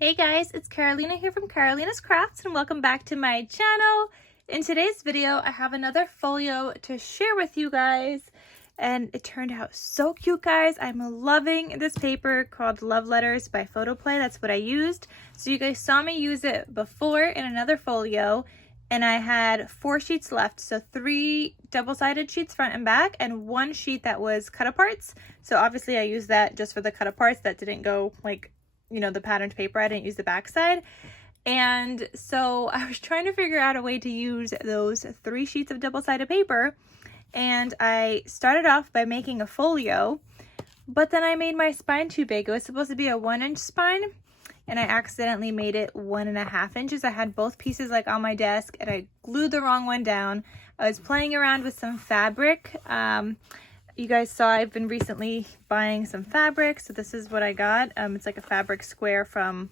Hey guys, it's Carolina here from KarolinasKrafts and welcome back to my channel. In today's video, I have another folio to share with you guys and it turned out so cute, guys. I'm loving this paper called Love Letters by PhotoPlay. That's what I used. So you guys saw me use it before in another folio and I had 4 sheets left. So 3 double-sided sheets front and back and 1 sheet that was cut-aparts. So obviously I used that just for the cut-aparts that didn't go like, you know, the patterned paper. I didn't use the back side. And so I was trying to figure out a way to use those 3 sheets of double-sided paper. And I started off by making a folio, but then I made my spine too big. It was supposed to be a 1-inch spine and I accidentally made it 1.5 inches. I had both pieces like on my desk and I glued the wrong one down. I was playing around with some fabric. You guys saw I've been recently buying some fabric, so this is what I got. It's like a fabric square from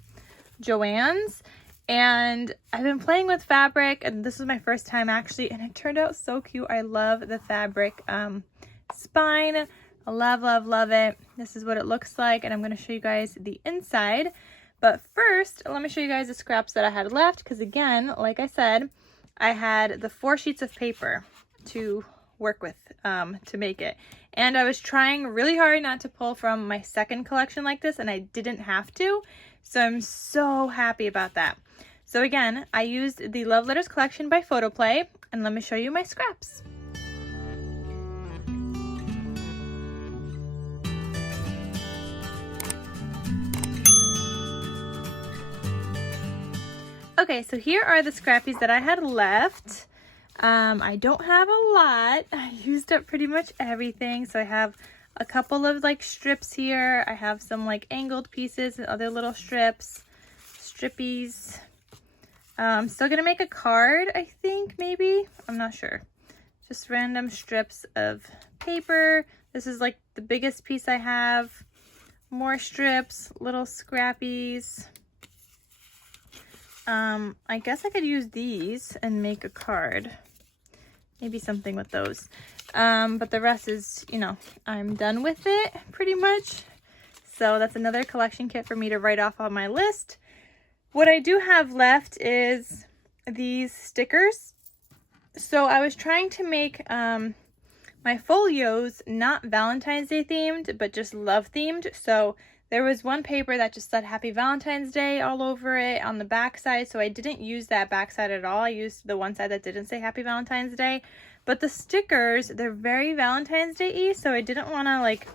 Joann's, and I've been playing with fabric, and this was my first time actually, and it turned out so cute. I love the fabric spine. I love it. This is what it looks like, and I'm going to show you guys the inside. But first, let me show you guys the scraps that I had left, because again, like I said, I had the 4 sheets of paper to work with to make it, and I was trying really hard not to pull from my second collection like this, and I didn't have to, so I'm so happy about that. So again, I used the Love Letters collection by PhotoPlay, and let me show you my scraps. Okay, so here are the Scrappies that I had left. I don't have a lot. I used up pretty much everything. So I have a couple of like strips here. I have some like angled pieces and other little strips, strippies. I'm still gonna make a card, I think, maybe. I'm not sure. Just random strips of paper. This is like the biggest piece I have. More strips, little scrappies. I guess I could use these and make a card. Maybe something with those. But the rest is, you know, I'm done with it pretty much. So that's another collection kit for me to write off on my list. What I do have left is these stickers. So I was trying to make my folios not Valentine's Day themed, but just love themed. So there was one paper that just said Happy Valentine's Day all over it on the back side, so I didn't use that back side at all. I used the one side that didn't say Happy Valentine's Day. But the stickers, they're very Valentine's Day-y, so I didn't want to like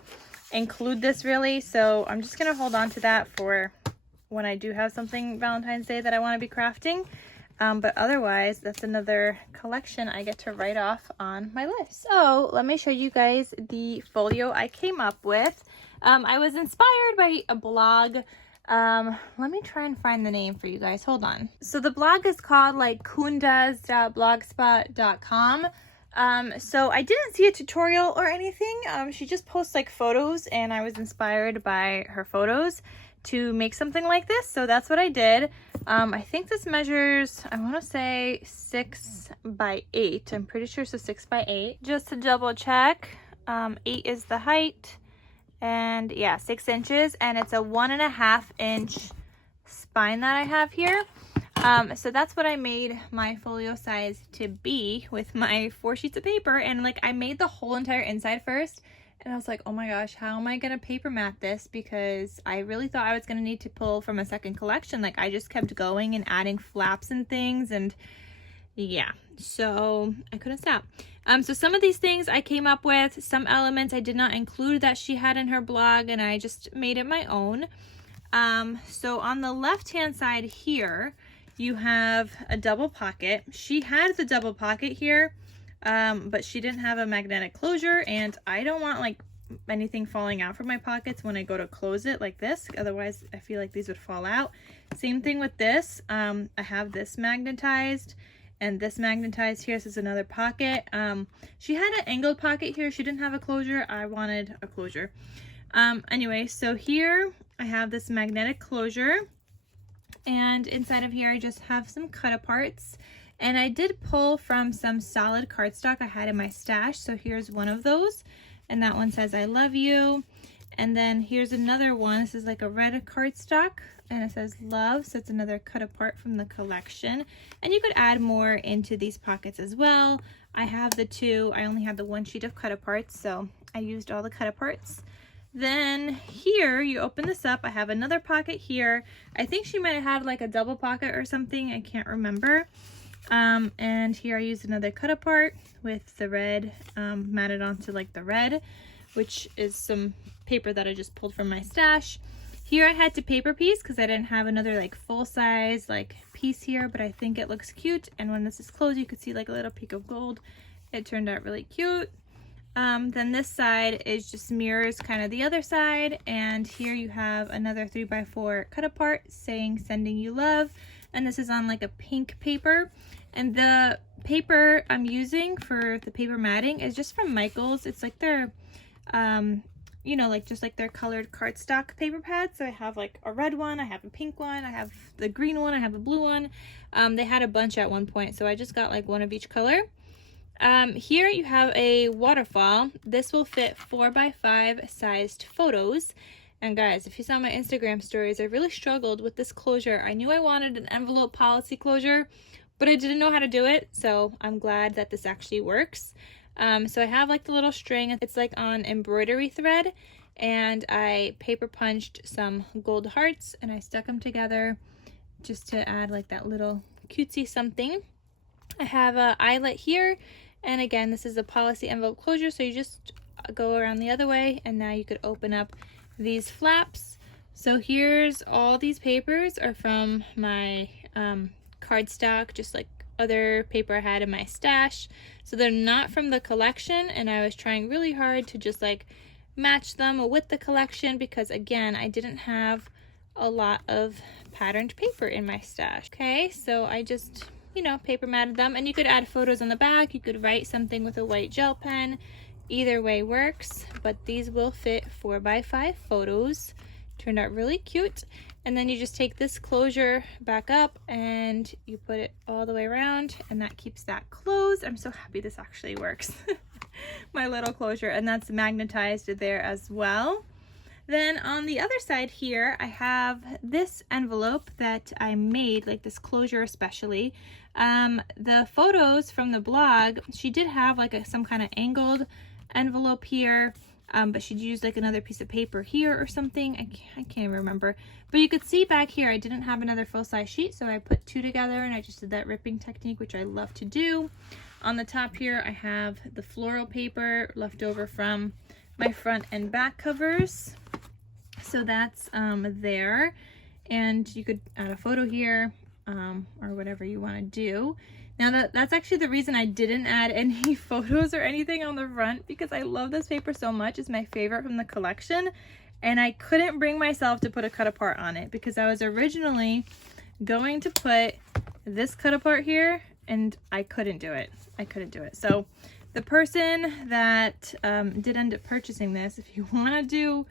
include this really. So I'm just going to hold on to that for when I do have something Valentine's Day that I want to be crafting. But otherwise, that's another collection I get to write off on my list. So let me show you guys the folio I came up with. I was inspired by a blog. Let me try and find the name for you guys. Hold on. So the blog is called like kundas.blogspot.com. So I didn't see a tutorial or anything. She just posts like photos and I was inspired by her photos to make something like this. So that's what I did. I think this measures, I want to say 6 by 8. I'm pretty sure it's a 6 by 8. Just to double check, 8 is the height. And yeah, 6 inches, and it's a 1.5 inch spine that I have here. So that's what I made my folio size to be with my 4 sheets of paper. And like I made the whole entire inside first, and I was like, oh my gosh, how am I gonna paper mat this? Because I really thought I was gonna need to pull from a second collection. Like I just kept going and adding flaps and things, and yeah, so I couldn't stop. So some of these things I came up with, some elements I did not include that she had in her blog, and I just made it my own. So on the left hand side here, you have a double pocket. She had the double pocket here, but she didn't have a magnetic closure, and I don't want like anything falling out from my pockets when I go to close it like this. Otherwise, I feel like these would fall out. Same thing with this. I have this magnetized. And this magnetized here. This is another pocket. She had an angled pocket here. She didn't have a closure. I wanted a closure. Anyway, so here I have this magnetic closure. And inside of here I just have some cut-aparts. And I did pull from some solid cardstock I had in my stash. So here's one of those. And that one says, I love you. And then here's another one. This is like a red cardstock. and it says love, so it's another cut apart from the collection. And you could add more into these pockets as well. I have the two. I only had the one sheet of cut aparts, so I used all the cut aparts. Then here, you open this up. I have another pocket here. I think she might have had like a double pocket or something. I can't remember. And here I used another cut apart with the red matted onto like the red, which is some paper that I just pulled from my stash. Here I had to paper piece because I didn't have another like full size like piece here, but I think it looks cute. And when this is closed, you could see like a little peak of gold. It turned out really cute. Then this side is just mirrors kind of the other side, and here you have another 3x4 cut apart saying sending you love, and this is on like a pink paper. And the paper I'm using for the paper matting is just from Michaels. It's like their you know, like just like their colored cardstock paper pads. So I have like a red one, I have a pink one, I have the green one, I have the blue one. They had a bunch at one point, so I just got like one of each color. Here you have a waterfall. This will fit 4x5 sized photos. And guys, if you saw my Instagram stories, I really struggled with this closure. I knew I wanted an envelope policy closure, but I didn't know how to do it. So I'm glad that this actually works. So I have like the little string. It's like on embroidery thread, and I paper punched some gold hearts and I stuck them together just to add like that little cutesy something. I have a eyelet here. And again, this is a policy envelope closure, so you just go around the other way, and now you could open up these flaps. So here's all these papers are from my cardstock, just like other paper I had in my stash. So they're not from the collection, and I was trying really hard to just like match them with the collection because again, I didn't have a lot of patterned paper in my stash. Okay, so I just, you know, paper matted them, and you could add photos on the back. You could write something with a white gel pen. Either way works, but these will fit 4x5 photos. Turned out really cute. And then you just take this closure back up and you put it all the way around, and that keeps that closed. I'm so happy this actually works. My little closure, and that's magnetized there as well. Then on the other side here, I have this envelope that I made, like this closure especially. The photos from the blog, she did have like some kind of angled envelope here, but she'd used like another piece of paper here or something. I can't remember. But you could see back here, I didn't have another full-size sheet, so I put two together and I just did that ripping technique, which I love to do. On the top here, I have the floral paper left over from my front and back covers. So that's there, and you could add a photo here or whatever you want to do. Now that's actually the reason I didn't add any photos or anything on the front, because I love this paper so much. It's my favorite from the collection, and I couldn't bring myself to put a cut apart on it because I was originally going to put this cut apart here, and I couldn't do it. So the person that did end up purchasing this, if you want to do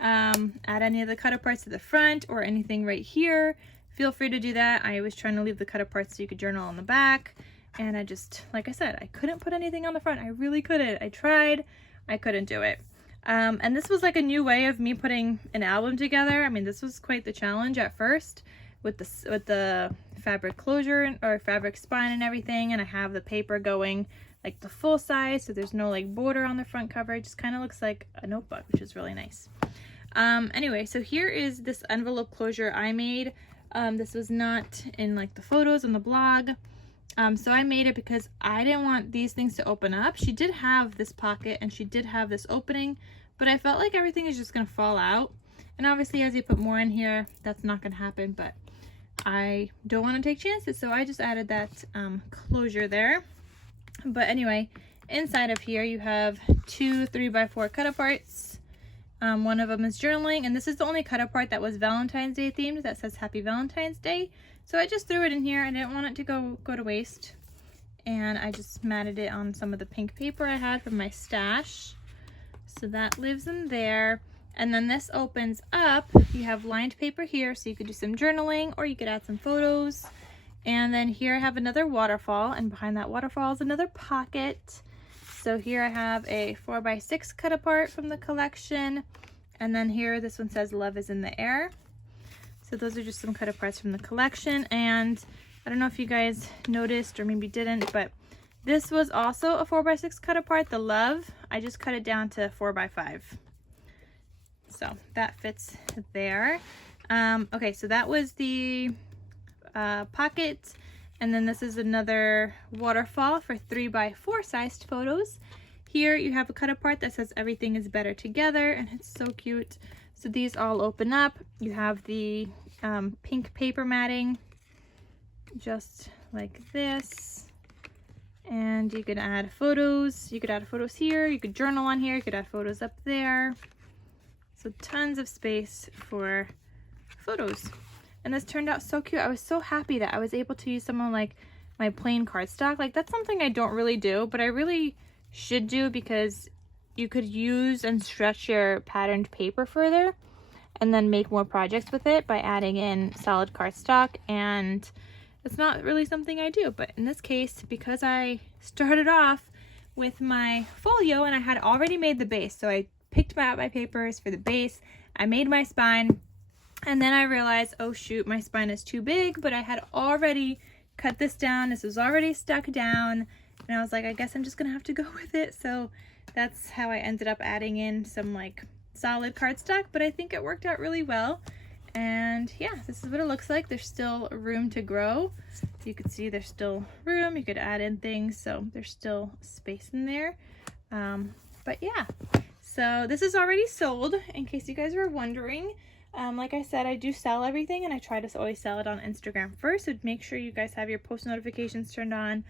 add any of the cut aparts to the front or anything right here, feel free to do that. I was trying to leave the cut aparts so you could journal on the back, and I just, like I said, I couldn't put anything on the front. I really couldn't. I tried, I couldn't do it. And this was like a new way of me putting an album together. I mean, this was quite the challenge at first with the fabric closure or fabric spine and everything, and I have the paper going like the full size, so there's no like border on the front cover. It just kind of looks like a notebook, which is really nice. Anyway, so here is this envelope closure I made. This was not in like the photos on the blog. So I made it because I didn't want these things to open up. She did have this pocket and she did have this opening, but I felt like everything is just gonna fall out. And obviously as you put more in here, that's not gonna happen, but I don't want to take chances, so I just added that closure there. But anyway, inside of here you have two 3x4 cut aparts. One of them is journaling, and this is the only cut apart that was Valentine's Day themed that says Happy Valentine's Day. So I just threw it in here. I didn't want it to go to waste, and I just matted it on some of the pink paper I had from my stash. So that lives in there. And then this opens up. You have lined paper here, so you could do some journaling or you could add some photos. And then here I have another waterfall, and behind that waterfall is another pocket. So here I have a 4x6 cut apart from the collection. And then here, this one says Love is in the Air. So those are just some cut aparts from the collection. And I don't know if you guys noticed or maybe didn't, but this was also a 4x6 cut apart, the Love. I just cut it down to 4x5. So that fits there. Okay, so that was the pocket. And then this is another waterfall for 3x4 sized photos. Here you have a cut apart that says everything is better together, and it's so cute. So these all open up. You have the pink paper matting, just like this. And you could add photos. You could add photos here. You could journal on here. You could add photos up there. So tons of space for photos. And this turned out so cute. I was so happy that I was able to use some of like my plain cardstock. Like that's something I don't really do, but I really should do, because you could use and stretch your patterned paper further and then make more projects with it by adding in solid cardstock. And it's not really something I do, but in this case, because I started off with my folio and I had already made the base, so I picked out my papers for the base, I made my spine, and then I realized, oh shoot, my spine is too big, but I had already cut this down. This was already stuck down, and I was like, I guess I'm just gonna have to go with it. So that's how I ended up adding in some like solid cardstock, but I think it worked out really well. And yeah, this is what it looks like. There's still room to grow. You can see there's still room. You could add in things, so there's still space in there. But yeah, so this is already sold, in case you guys were wondering. Like I said, I do sell everything, and I try to always sell it on Instagram first, so make sure you guys have your post notifications turned on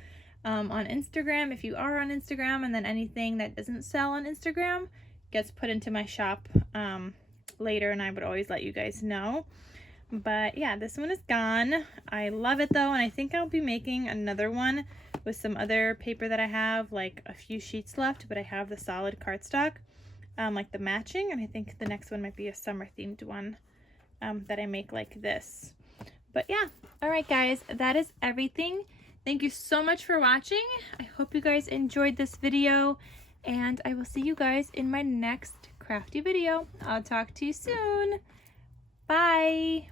Instagram if you are on Instagram, and then anything that doesn't sell on Instagram gets put into my shop later, and I would always let you guys know. But yeah, this one is gone. I love it though, and I think I'll be making another one with some other paper that I have, like a few sheets left, but I have the solid cardstock, like the matching, and I think the next one might be a summer themed one that I make like this. But yeah, all right guys, that is everything. Thank you so much for watching. I hope you guys enjoyed this video, and I will see you guys in my next crafty video. I'll talk to you soon. Bye.